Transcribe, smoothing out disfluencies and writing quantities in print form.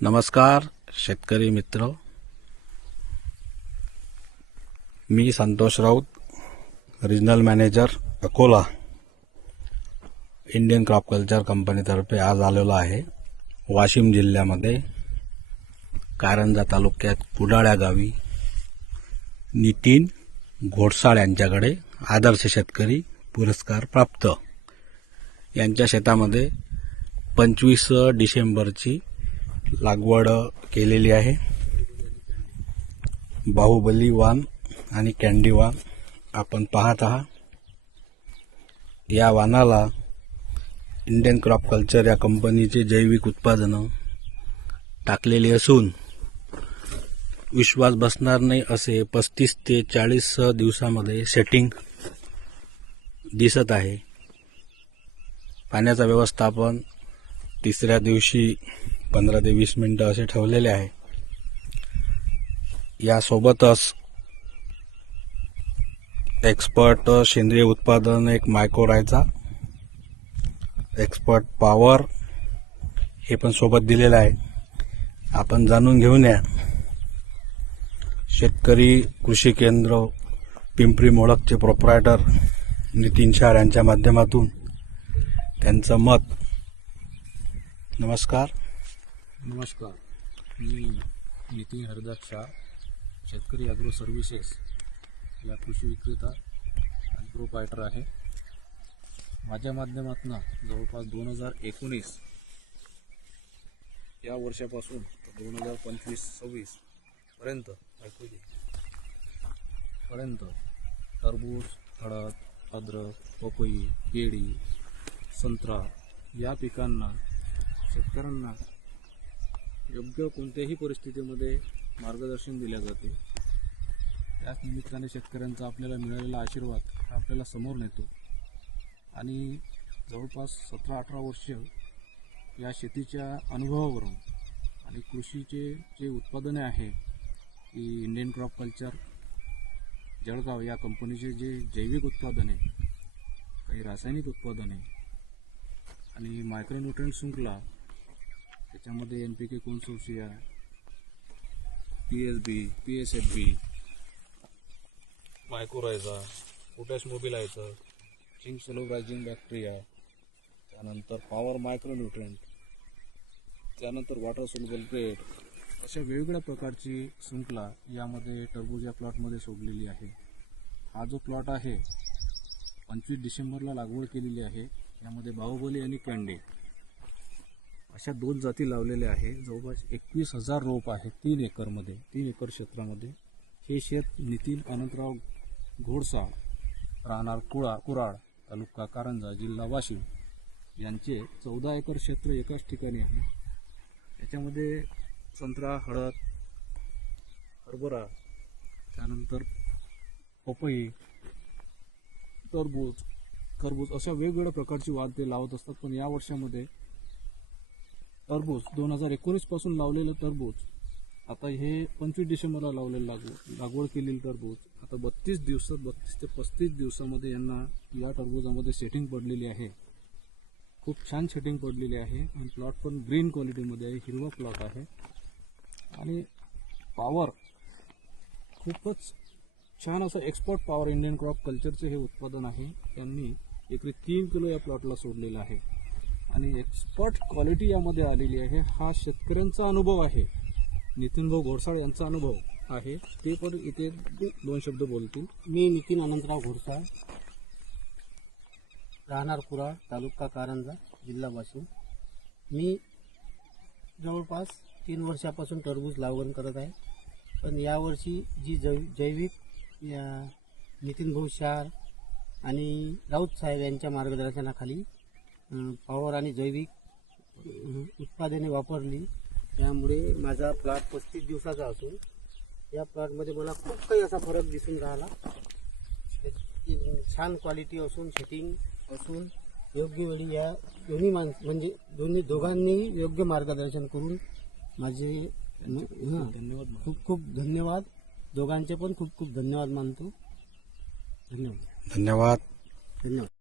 नमस्कार शेतकरी मित्र, मी Santosh Raut, regional manager Akola, Indian crop culture कंपनीतर्फे आज आलेलो आहे वाशिम जिल्ह्यामध्ये कारंजा तालुक्यात कुडाळ या गावी नितीन घोडसाळ यांच्याकडे आदर्श शेतकरी पुरस्कार प्राप्त यांच्या शेतामध्ये 25 डिसेंबरची लागवड केलेली आहे। बाहुबली वाण आणि कॅन्डी वाण आपण पाहत आहात। या वाणाला इंडियन क्रॉप कल्चर या कंपनीचे जैविक उत्पादनं टाकलेली असून विश्वास बसणार नाही असे 35 ते 40 दिवसामध्ये सेटिंग दिसत आहे। पाण्याचा व्यवस्थापन तिसऱ्या दिवशी 15 ते 20 मिनिटं असे ठेवलेले आहे। यासोबतच एक्सपर्ट सेंद्रिय उत्पादन एक मायक्रोरायझा एक्सपर्ट पॉवर हे पण सोबत दिलेलं आहे। आपण जाणून घेऊया शेतकरी कृषी केंद्र पिंपरी मोडकचे प्रोप्रायटर नितीन शाळ यांच्या माध्यमातून त्यांचं मत। नमस्कार। मी नितीन हरदास शाह, शेतकरी ॲग्रो सर्व्हिसेस या कृषी विक्रेता आणि प्रोप्रायटर आहे। माझ्या माध्यमातून जवळपास 2019 या वर्षापासून 2025-26 पर्यंत टरबूज, हळद, अद्रक, पपई, केळी, संत्रा या पिकांना शेतकऱ्यांना योग्य कोणत्याही परिस्थितीमध्ये मार्गदर्शन दिले जाते। त्याच निमित्ताने शेतकऱ्यांचा आपल्याला मिळालेला आशीर्वाद आपल्याला समोर नेतो आणि जवळपास 17-18 वर्ष या शेतीच्या अनुभवावरून आणि कृषीचे जे उत्पादने आहे की इंडियन क्रॉप कल्चर जळगाव या कंपनीचे जे जैविक उत्पादने, काही रासायनिक उत्पादने आणि मायक्रोन्यूट्रिएंट शृंखला, त्याच्यामध्ये NPK consortia, PSB, PSFB, mycorrhiza, potash mobiliser, zinc sulphurising bacteria, त्यानंतर पॉवर मायक्रोन्यूट्रिएंट, त्यानंतर वॉटर सोल्युबल ग्रेड, अशा वेगवेगळ्या प्रकारची शृंखला यामध्ये टरबूज या प्लॉटमध्ये सोडलेली आहे। हा जो प्लॉट आहे 25 डिसेंबरला लागवड केलेली आहे। यामध्ये बाहुबली आणि कॅन्डी अशा 2 जाती लावलेल्या आहे। जवळपास 21,000 रोप आहे 3 एकर क्षेत्रामध्ये। हे शेत नितीन अनंतराव घोडसाळ, राहणार कुडाळ, तालुका कारंजा, जिल्हा वाशिम यांचे 14 एकर क्षेत्र एकाच ठिकाणी आहे। याच्यामध्ये संत्रा, हळद, हरभरा, त्यानंतर पपई, टरबूज, खरबूज अशा वेगवेगळ्या प्रकारची वाण ते लावत असतात। पण या वर्षामध्ये टरबूज 2019 पासून लावलेलं टरबूज आता हे 25 डिसेंबरला लावलेलं लागवड केलेली टरबूज आता 32 ते 35 दिवसामध्ये यांना या टरबूजामध्ये सेटिंग पडलेली आहे। खूप छान सेटिंग पडलेली आहे आणि प्लॉट पण ग्रीन क्वालिटीमध्ये आहे, हिरवा प्लॉट आहे आणि पॉवर खूपच छान असं एक्सपोर्ट पॉवर इंडियन क्रॉप कल्चरचे हे उत्पादन आहे। त्यांनी एकरी 3 किलो या प्लॉटला सोडलेला आहे आणि एक्सपर्ट क्वालिटी यामध्ये आलेली आहे। हा शेतकऱ्यांचा अनुभव आहे, नितीन भाऊ घोडसाळ यांचा अनुभव आहे, ते पण इथे 2 शब्द बोलतील। मी नितीन अनंतराव घोडसाळ, राहणार कुडाळ, तालुका कारंजा, जिल्हा वाशिम। मी जवळपास 3 वर्षापासून टरबूज लागवड करत आहे। पण यावर्षी जी जैविक नितीन भाऊ शाह आणि राऊत साहेब यांच्या मार्गदर्शनाखाली पॉवर आणि जैविक उत्पादने वापरली, त्यामुळे माझा प्लॉट 35 दिवसाचा असून या प्लॉटमध्ये मला खूप काही असा फरक दिसून राहिला। छान क्वालिटी असून, सेटिंग असून, योग्य वेळी या दोघांनी योग्य मार्गदर्शन करून माझे खूप खूप धन्यवाद। दोघांचे पण खूप खूप धन्यवाद मानतो। धन्यवाद। धन्यवाद। धन्यवाद।